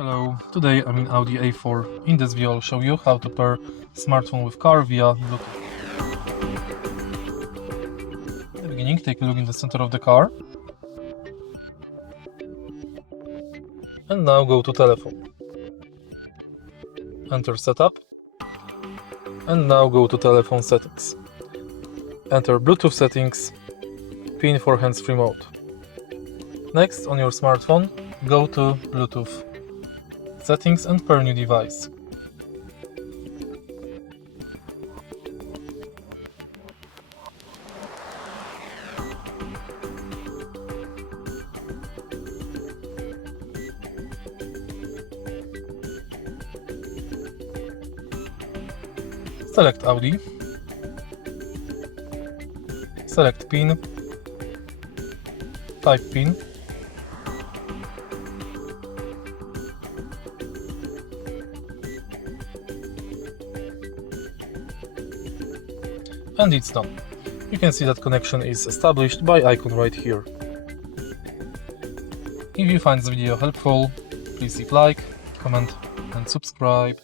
Hello, today I'm in Audi A4. In this video I'll show you how to pair smartphone with car via Bluetooth. In the beginning, take a look in the center of the car. And now go to telephone. Enter setup. And now go to telephone settings. Enter Bluetooth settings, pin for hands-free mode. Next, on your smartphone, go to Bluetooth settings and pair new device. Select Audi, select pin, type pin, and it's done. You can see that connection is established by icon right here. If you find this video helpful, please leave like, comment and subscribe.